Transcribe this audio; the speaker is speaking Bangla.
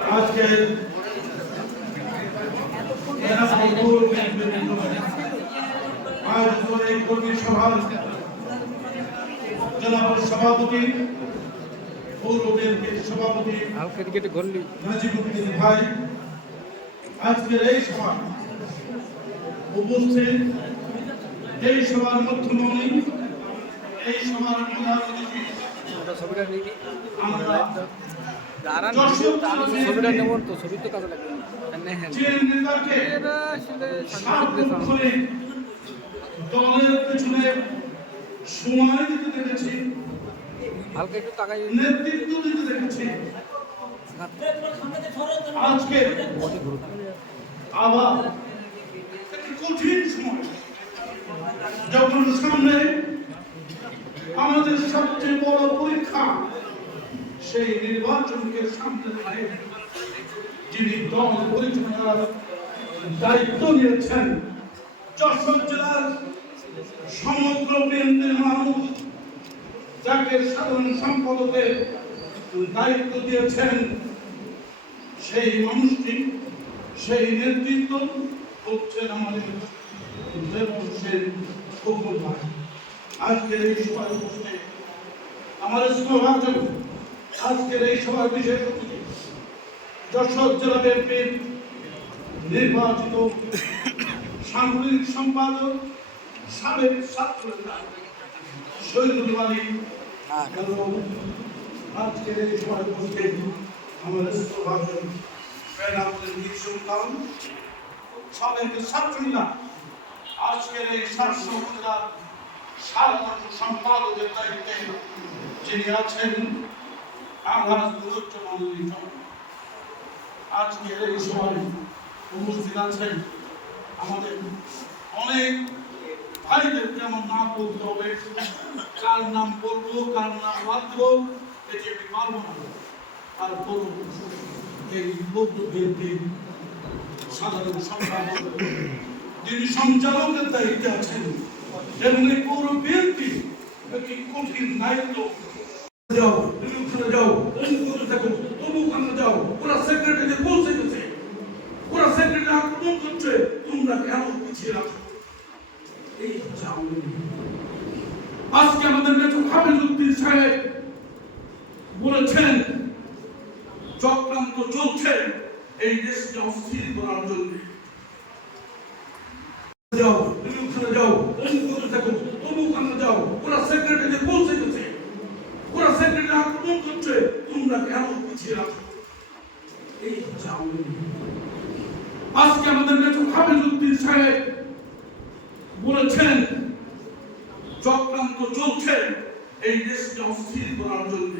আজকে আয়োজিত এই কর্মী সভার জেলা সভাপতি পৌর বিএনপির সভাপতি নাজিমুদ্দিন ভাই, আজকের এই সভা উপস্থিত এই সভার মধ্যমণি, এই সভার প্রধান অতিথি আমরা দলের পেছনে সময় দিতে দেখেছি, নেতৃত্ব দিতে দেখেছি। আজকে আবার একটি কঠিন সময়, যখন সামনে আমাদের সবচেয়ে বড় পরীক্ষা, সেই নির্বাচনকে সামনে রেখে যিনি দল পরিচালনার দায়িত্ব নিয়েছেন, যশোর জেলার সমগ্র বিএনপির মানুষ যাকে সাধারণ সম্পাদকের দায়িত্ব দিয়েছেন, সেই মানুষটি, সেই নেতৃত্ব হচ্ছেন আমাদের দেবশের কবুল ভাই। আজকের এই সভায় উপস্থিত আমাদের সৌভাগ্য, আজকের এই সভার বিশেষ অতিথি যশোর জেলা বিএনপির নির্বাচিত সাংগঠনিক সম্পাদক, সাবেক ছাত্র নেতা শহীদুল আলী। আজকের এই সভায় উপস্থিত আমাদের সৌভাগ্য সাবেক ছাত্র নেতা, আজকের এই শাসক উপজেলার সাধারণ সম্পাদকের দায়িত্বে যিনি আছেন আজকের এই সভায় উপস্থিত আছেন আমাদের অনেক ভাইদের, যেমন নাম বলতে হবে, কার নাম বলবো, কার নাম বাঁধবো, এটি আমি পারবো না। আর বলুন, এই বৌদ্ধ বিএনপির সাধারণ সম্পাদক, যিনি সঞ্চালকের দায়িত্বে আছেন, এবং এই পৌর বিএনপি একটি কঠিন দায়িত্ব। যাও, তুমি ওখানে যাও, অমুক থাকো, তবু ওখানে যাও, ওরা সেক্রেটারি বলছে গেছে, ওরা সেক্রেটারি আক্রমণ করছে, তোমরা কেন পিছিয়ে রাখো? এই যাও। আজকে আমাদের নেতা হাফিজউদ্দিন সাহেব বলেছেন, চক্রান্ত চলছে এই দেশকে অস্থির করার জন্য। যাও, তুমি ওখানে যাও, অমুক থাকো, তবু ওখানে যাও, ওরা সেক্রেটারি বলছে গেছে, ওরা সেক্রেটারি আক্রমণ করছে, তোমরা কেন পিছিয়ে রাখো? এই যাও। আজকে আমাদের নেতা হাফিজউদ্দিন সাহেব বলেছেন, চক্রান্ত চলছে এই দেশকে অস্থির করার জন্য।